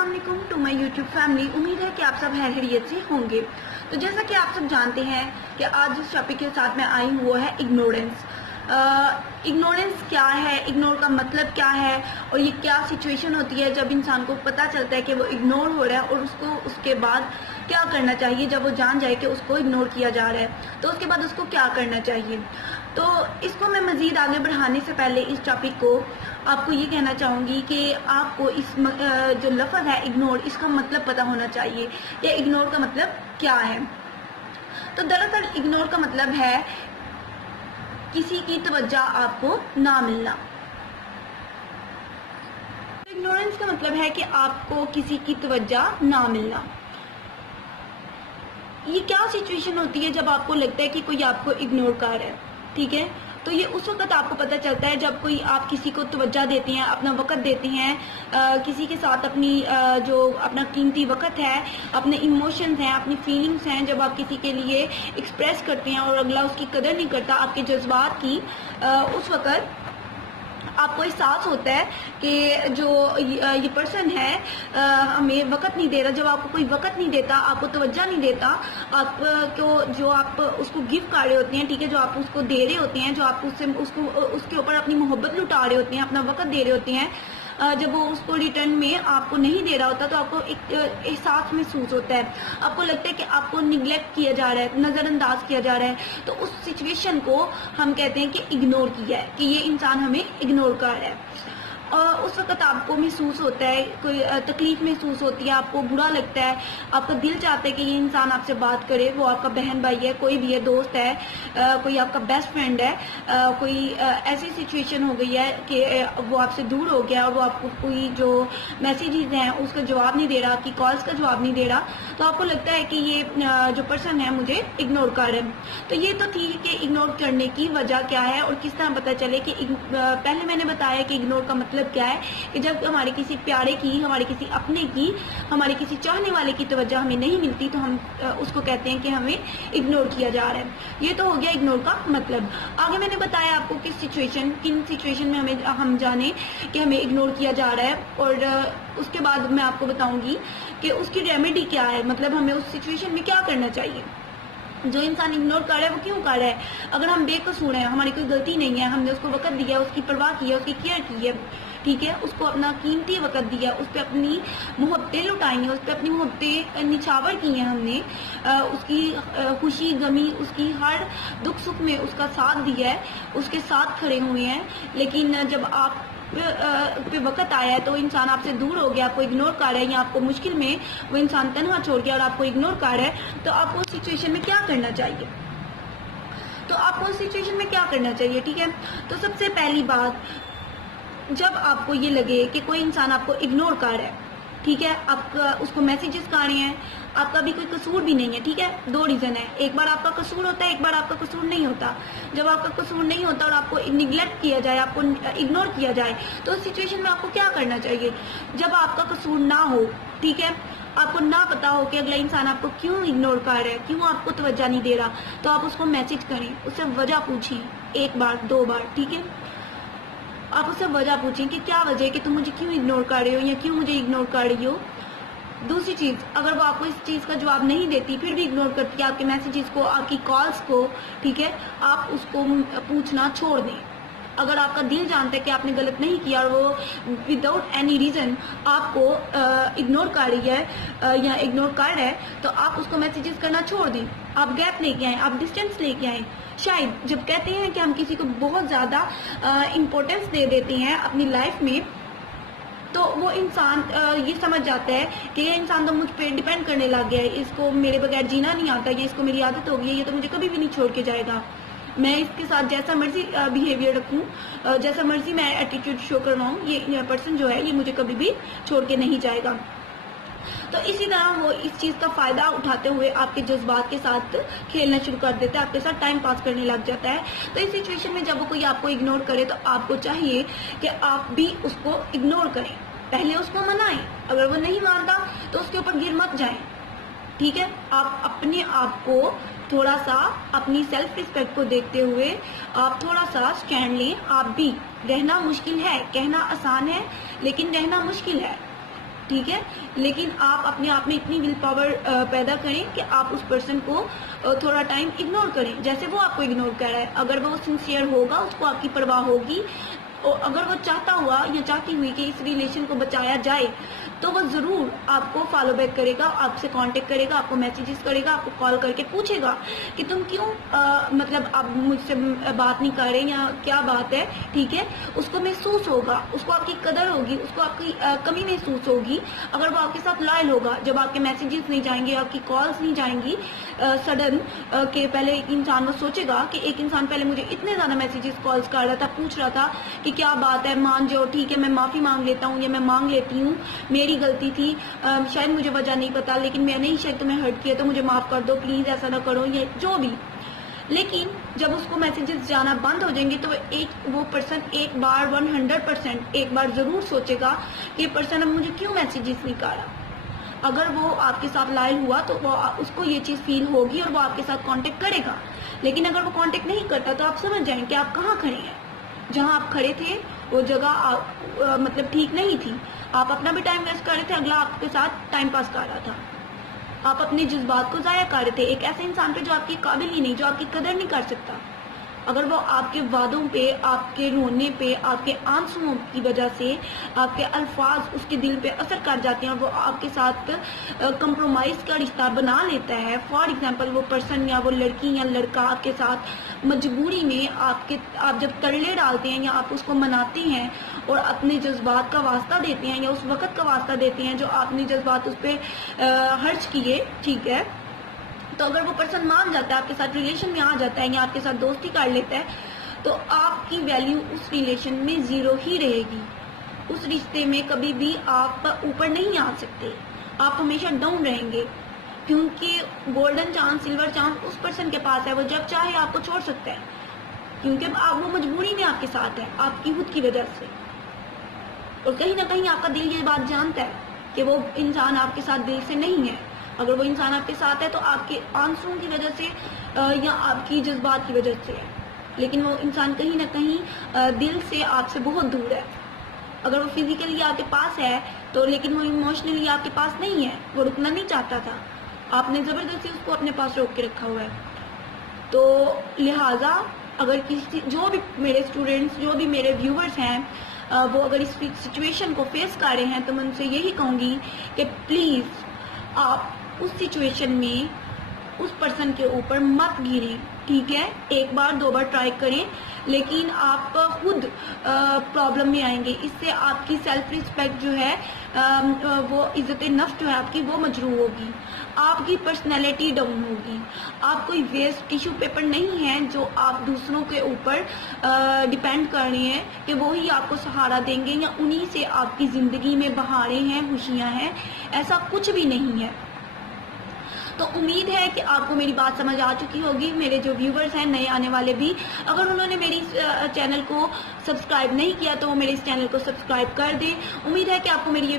السلام علیکم to my YouTube family. امید ہے کہ آپ سب خیریت سے ہوں گے. تو جیسا کہ آپ سب جانتے ہیں کہ آج جس ٹاپک کے ساتھ میں آئی ہوں وہ ہے اگنورینس. اگنورینس کیا ہے, اگنور کا مطلب کیا ہے, اور یہ کیا سچویشن ہوتی ہے جب انسان کو پتہ چلتا ہے کہ وہ اگنور ہو رہا ہے, اور اس کو اس کے بعد کیا کرنا چاہیے جب وہ جان جائے کہ اس کو اگنور کیا جا رہا ہے, تو اس کے بعد اس کو کیا کرنا چاہیے. تو اس کو میں مزید آگے بڑھانے سے پہلے اس ٹاپک کو آپ کو یہ کہنا چاہوں گی کہ آپ کو اس جو لفظ ہے اگنور, اس کا مطلب پتہ ہونا چاہیے کہ اگنور کا مطلب کیا ہے. تو دراصل اگنور کا مطلب ہے کسی کی توجہ آپ کو نہ ملنا. اگنورینس کا مطلب ہے کہ آپ کو کسی کی توجہ نہ ملنا. یہ کیا سچویشن ہوتی ہے جب آپ کو لگتا ہے کہ کوئی آپ کو اگنور کر رہا ہے, ٹھیک ہے. تو یہ اس وقت آپ کو پتہ چلتا ہے جب کوئی آپ کسی کو توجہ دیتے ہیں, اپنا وقت دیتے ہیں, کسی کے ساتھ اپنی جو اپنا قیمتی وقت ہے, اپنے ایموشنز ہیں, اپنی فیلنگز ہیں, جب آپ کسی کے لیے ایکسپریس کرتے ہیں اور اگلا اس کی قدر نہیں کرتا, آپ کے جذبات کی, اس وقت آپ کو احساس ہوتا ہے کہ جو یہ پرسن ہے ہمیں وقت نہیں دے رہا. جب آپ کو کوئی وقت نہیں دیتا, آپ کو توجہ نہیں دیتا, آپ کو جو آپ اس کو گفٹ کر رہے ہوتے ہیں, ٹھیک ہے, جو آپ اس کو دے رہے ہوتے ہیں, جو آپ اس کے اوپر اپنی محبت لٹا رہے ہوتے ہیں, اپنا وقت دے رہے ہوتے ہیں, جب وہ اس کو ریٹرن میں آپ کو نہیں دے رہا ہوتا تو آپ کو ایک احساس محسوس ہوتا ہے. آپ کو لگتا ہے کہ آپ کو نیگلیکٹ کیا جا رہا ہے, نظر انداز کیا جا رہا ہے. تو اس سچویشن کو ہم کہتے ہیں کہ اگنور کیا ہے, کہ یہ انسان ہمیں اگنور کر رہا ہے. اس وقت آپ کو محسوس ہوتا ہے, کوئی تکلیف محسوس ہوتی ہے, آپ کو برا لگتا ہے, آپ کا دل چاہتا ہے کہ یہ انسان آپ سے بات کرے, وہ آپ کا بہن بھائی ہے, کوئی بھی ہے, دوست ہے, کوئی آپ کا بیسٹ فرینڈ ہے, کوئی ایسی سچویشن ہو گئی ہے کہ وہ آپ سے دور ہو گیا اور وہ آپ کو کوئی جو میسیجز ہیں اس کا جواب نہیں دے رہا, آپ کی کالز کا جواب نہیں دے رہا, تو آپ کو لگتا ہے کہ یہ جو پرسن ہے مجھے اگنور کر رہا ہے. تو یہ تو تھی کہ اگنور کرنے کی وجہ کیا ہے اور کس طرح پتہ چلے کہ پہلے میں نے بتایا کہ اگنور کا مطلب کیا ہے, کہ جب ہمارے کسی پیارے کی, ہمارے کسی اپنے کی, ہمارے کسی چاہنے والے کی توجہ ہمیں نہیں ملتی تو ہم اس کو کہتے ہیں کہ ہمیں اگنور کیا جا رہا ہے. یہ تو ہو گیا اگنور کا مطلب. آگے میں نے بتایا آپ کو کن سچویشن میں ہم جانیں کہ ہمیں اگنور کیا جا رہا ہے, اور اس کے بعد میں آپ کو بتاؤں گی کہ اس کی ریمیڈی کیا ہے, مطلب ہمیں اس سچویشن میں کیا کرنا چاہیے. جو انسان اگنور کر رہا ہے وہ کیوں کر رہا ہے؟ اگر ہم بے قصور ہیں, ہماری کوئی غلطی نہیں ہے, ہم نے اس کو وقت دیا, اس کی پرواہ کی ہے, اس کی کیئر کی ہے, ٹھیک ہے, اس کو اپنا قیمتی وقت دیا, اس پہ اپنی محبتیں لٹائی ہیں, اس پہ اپنی محبتیں نچھاور کی ہیں ہم نے, اس کی خوشی غمی, اس کی ہر دکھ سکھ میں اس کا ساتھ دیا ہے, اس کے ساتھ کھڑے ہوئے ہیں. لیکن جب آپ پہ وقت آیا ہے تو انسان آپ سے دور ہو گیا, آپ کو اگنور کر رہا ہے, یا آپ کو مشکل میں وہ انسان تنہا چھوڑ گیا اور آپ کو اگنور کر رہا ہے, تو آپ کو اس سچویشن میں کیا کرنا چاہیے. تو آپ کو اس سچویشن میں کیا کرنا چاہیے, ٹھیک ہے. تو سب سے پہلی بات, جب آپ کو یہ لگے کہ کوئی انسان آپ کو اگنور کر رہا ہے, ٹھیک ہے, آپ اس کو میسیجز کر رہے ہیں, آپ کا بھی کوئی قصور بھی نہیں ہے, ٹھیک ہے. دو ریزن ہے, ایک بار آپ کا قصور ہوتا ہے, ایک بار آپ کا قصور نہیں ہوتا. جب آپ کا قصور نہیں ہوتا اور آپ کو نگلیکٹ کیا جائے, آپ کو اگنور کیا جائے, تو اس سچویشن میں آپ کو کیا کرنا چاہیے. جب آپ کا قصور نہ ہو, ٹھیک ہے, آپ کو نہ پتا ہو کہ اگلا انسان آپ کو کیوں اگنور کر رہا ہے, کیوں آپ کو توجہ نہیں دے رہا, تو آپ اس کو میسج کریں, اس سے وجہ پوچھیں, ایک بار دو بار, ٹھیک ہے. آپ اس سے وجہ پوچھیں کہ کیا وجہ ہے کہ تم مجھے کیوں اگنور کر رہے ہو, یا کیوں مجھے اگنور کر رہی ہو. دوسری چیز, اگر وہ آپ کو اس چیز کا جواب نہیں دیتی, پھر بھی اگنور کرتی ہے آپ کے میسیجز کو, آپ کی کالز کو, ٹھیک ہے, آپ اس کو پوچھنا چھوڑ دیں. اگر آپ کا دل جانتا ہے کہ آپ نے غلط نہیں کیا اور وہ وداؤٹ اینی ریزن آپ کو اگنور کر رہی ہے یا اگنور کر رہا ہے, تو آپ اس کو میسیجز کرنا چھوڑ دیں. آپ گیپ لے کے آئیں, آپ ڈسٹینس لے کے آئیں. شاید جب کہتے ہیں کہ ہم کسی کو بہت زیادہ امپورٹنس دے دیتے ہیں اپنی لائف میں, تو وہ انسان یہ سمجھ جاتا ہے کہ یہ انسان تو مجھ پہ ڈیپینڈ کرنے لگ گیا ہے, اس کو میرے بغیر جینا نہیں آتا, یہ اس کو میری عادت ہو گئی ہے, یہ تو مجھے کبھی بھی نہیں چھوڑ کے جائے گا. میں اس کے ساتھ جیسا مرضی بیہیویئر رکھوں, جیسا مرضی میں ایٹیٹیوڈ شو کرواؤں, یہ پرسن جو ہے یہ مجھے کبھی بھی چھوڑ کے نہیں جائے گا. تو اسی طرح وہ اس چیز کا فائدہ اٹھاتے ہوئے آپ کے جذبات کے ساتھ کھیلنا شروع کر دیتا ہے, آپ کے ساتھ ٹائم پاس کرنے لگ جاتا ہے. تو اس سچویشن میں جب وہ کوئی آپ کو اگنور کرے تو آپ کو چاہیے کہ آپ بھی اس کو اگنور کریں. پہلے اس کو منائیں, اگر وہ نہیں مانتا تو اس کے اوپر گر مت جائیں, ٹھیک ہے. آپ اپنے آپ کو تھوڑا سا اپنی سیلف ریسپیکٹ کو دیکھتے ہوئے آپ تھوڑا سا اسٹینڈ لیں. آپ بھی, رہنا مشکل ہے, کہنا آسان ہے لیکن رہنا مشکل ہے. ٹھیک ہے، لیکن آپ اپنے آپ میں اتنی ول پاور پیدا کریں کہ آپ اس پرسن کو تھوڑا ٹائم اگنور کریں، جیسے وہ آپ کو اگنور کر رہا ہے. اگر وہ سنسیئر ہوگا، اس کو آپ کی پرواہ ہوگی، اور اگر وہ چاہتا ہوا یا چاہتی ہوئی کہ اس ریلیشن کو بچایا جائے، تو وہ ضرور آپ کو فالو بیک کرے گا، آپ سے کانٹیکٹ کرے گا، آپ کو میسیجز کرے گا، آپ کو کال کر کے پوچھے گا کہ تم کیوں مطلب آپ مجھ سے بات نہیں کر رہے یا کیا بات ہے. ٹھیک ہے، اس کو محسوس ہوگا، اس کو آپ کی قدر ہوگی، اس کو آپ کی کمی محسوس ہوگی اگر وہ آپ کے ساتھ لائل ہوگا. جب آپ کے میسیجز نہیں جائیں گے، آپ کی کالز نہیں جائیں گی سڈن، کہ پہلے ایک انسان وہ سوچے گا کہ ایک انسان پہلے مجھے اتنے زیادہ میسیجز کالز کر رہا تھا، پوچھ رہا تھا کہ کیا بات ہے، مان جاؤ، ٹھیک ہے میں معافی مانگ لیتا ہوں یا میں مانگ لیتی ہوں، میری غلطی تھی، شاید مجھے وجہ نہیں پتا، لیکن میں نے ہی شاید تمہیں ہرٹ کیا تو مجھے معاف کر دو پلیز، ایسا نہ کرو، یہ جو بھی. لیکن جب اس کو میسیجز جانا بند ہو جائیں گے تو وہ پرسن ایک بار 100% ایک بار ضرور سوچے گا کہ یہ پرسن اب مجھے کیوں میسیجز نہیں کر رہا. اگر وہ آپ کے ساتھ لائل ہوا تو اس کو یہ چیز فیل ہوگی اور وہ آپ کے ساتھ کانٹیکٹ کرے گا. لیکن اگر وہ کانٹیکٹ نہیں کرتا تو آپ سمجھ جائیں کہ آپ کہاں کھڑے ہیں. جہاں آپ کھڑے تھے وہ جگہ مطلب ٹھیک نہیں تھی. آپ اپنا بھی ٹائم ویسٹ کر رہے تھے، اگلا آپ کے ساتھ ٹائم پاس کر رہا تھا. آپ اپنے جذبات کو ضائع کر رہے تھے ایک ایسے انسان پہ جو آپ کی قابل ہی نہیں، جو آپ کی قدر نہیں کر سکتا. اگر وہ آپ کے وعدوں پہ، آپ کے رونے پہ، آپ کے آنسوؤں کی وجہ سے، آپ کے الفاظ اس کے دل پہ اثر کر جاتے ہیں اور وہ آپ کے ساتھ کمپرومائز کا رشتہ بنا لیتا ہے. فار ایگزامپل وہ پرسن یا وہ لڑکی یا لڑکا آپ کے ساتھ مجبوری میں آپ جب ترلے ڈالتے ہیں یا آپ اس کو مناتے ہیں اور اپنے جذبات کا واسطہ دیتے ہیں یا اس وقت کا واسطہ دیتے ہیں جو آپ نے جذبات اس پہ خرچ کیے، ٹھیک ہے، تو اگر وہ پرسن مان جاتا ہے، آپ کے ساتھ ریلیشن میں آ جاتا ہے یا آپ کے ساتھ دوستی کر لیتا ہے، تو آپ کی ویلیو اس ریلیشن میں زیرو ہی رہے گی. اس رشتے میں کبھی بھی آپ اوپر نہیں آ سکتے، آپ ہمیشہ ڈاؤن رہیں گے، کیونکہ گولڈن چانس، سلور چانس اس پرسن کے پاس ہے، وہ جب چاہے آپ کو چھوڑ سکتا ہے، کیونکہ وہ مجبوری میں آپ کے ساتھ ہے، آپ کی خود کی وجہ سے. اور کہیں نہ کہیں آپ کا دل یہ بات جانتا ہے کہ وہ انسان آپ کے ساتھ دل سے نہیں ہے. اگر وہ انسان آپ کے ساتھ ہے تو آپ کے آنسوؤں کی وجہ سے یا آپ کی جذبات کی وجہ سے ہے، لیکن وہ انسان کہیں نہ کہیں دل سے آپ سے بہت دور ہے. اگر وہ فزیکلی آپ کے پاس ہے تو لیکن وہ ایموشنلی آپ کے پاس نہیں ہے، وہ رکنا نہیں چاہتا تھا، آپ نے زبردستی اس کو اپنے پاس روک کے رکھا ہوا ہے. تو لہٰذا اگر جو بھی میرے اسٹوڈینٹس، جو بھی میرے ویورز ہیں، وہ اگر اس سچویشن کو فیس کر رہے ہیں تو میں ان سے یہی کہوں گی کہ پلیز آپ اس سچویشن میں اس پرسن کے اوپر مت گریں. ٹھیک ہے، ایک بار دو بار ٹرائی کریں، لیکن آپ خود پرابلم میں آئیں گے. اس سے آپ کی سیلف ریسپیکٹ جو ہے، وہ عزت نفس جو ہے آپ کی، وہ مجروح ہوگی، آپ کی پرسنالٹی ڈاؤن ہوگی. آپ کوئی ویسٹ ٹیشو پیپر نہیں ہے جو آپ دوسروں کے اوپر ڈیپینڈ کر رہے ہیں کہ وہی آپ کو سہارا دیں گے یا انہی سے آپ کی زندگی میں بہاریں ہیں، خوشیاں ہیں. ایسا کچھ بھی نہیں ہے. تو امید ہے کہ آپ کو میری بات سمجھ آ چکی ہوگی. میرے جو ویورز ہیں، نئے آنے والے بھی، اگر انہوں نے میری چینل کو سبسکرائب نہیں کیا تو وہ میرے اس چینل کو سبسکرائب کر دیں. امید ہے کہ آپ کو میری یہ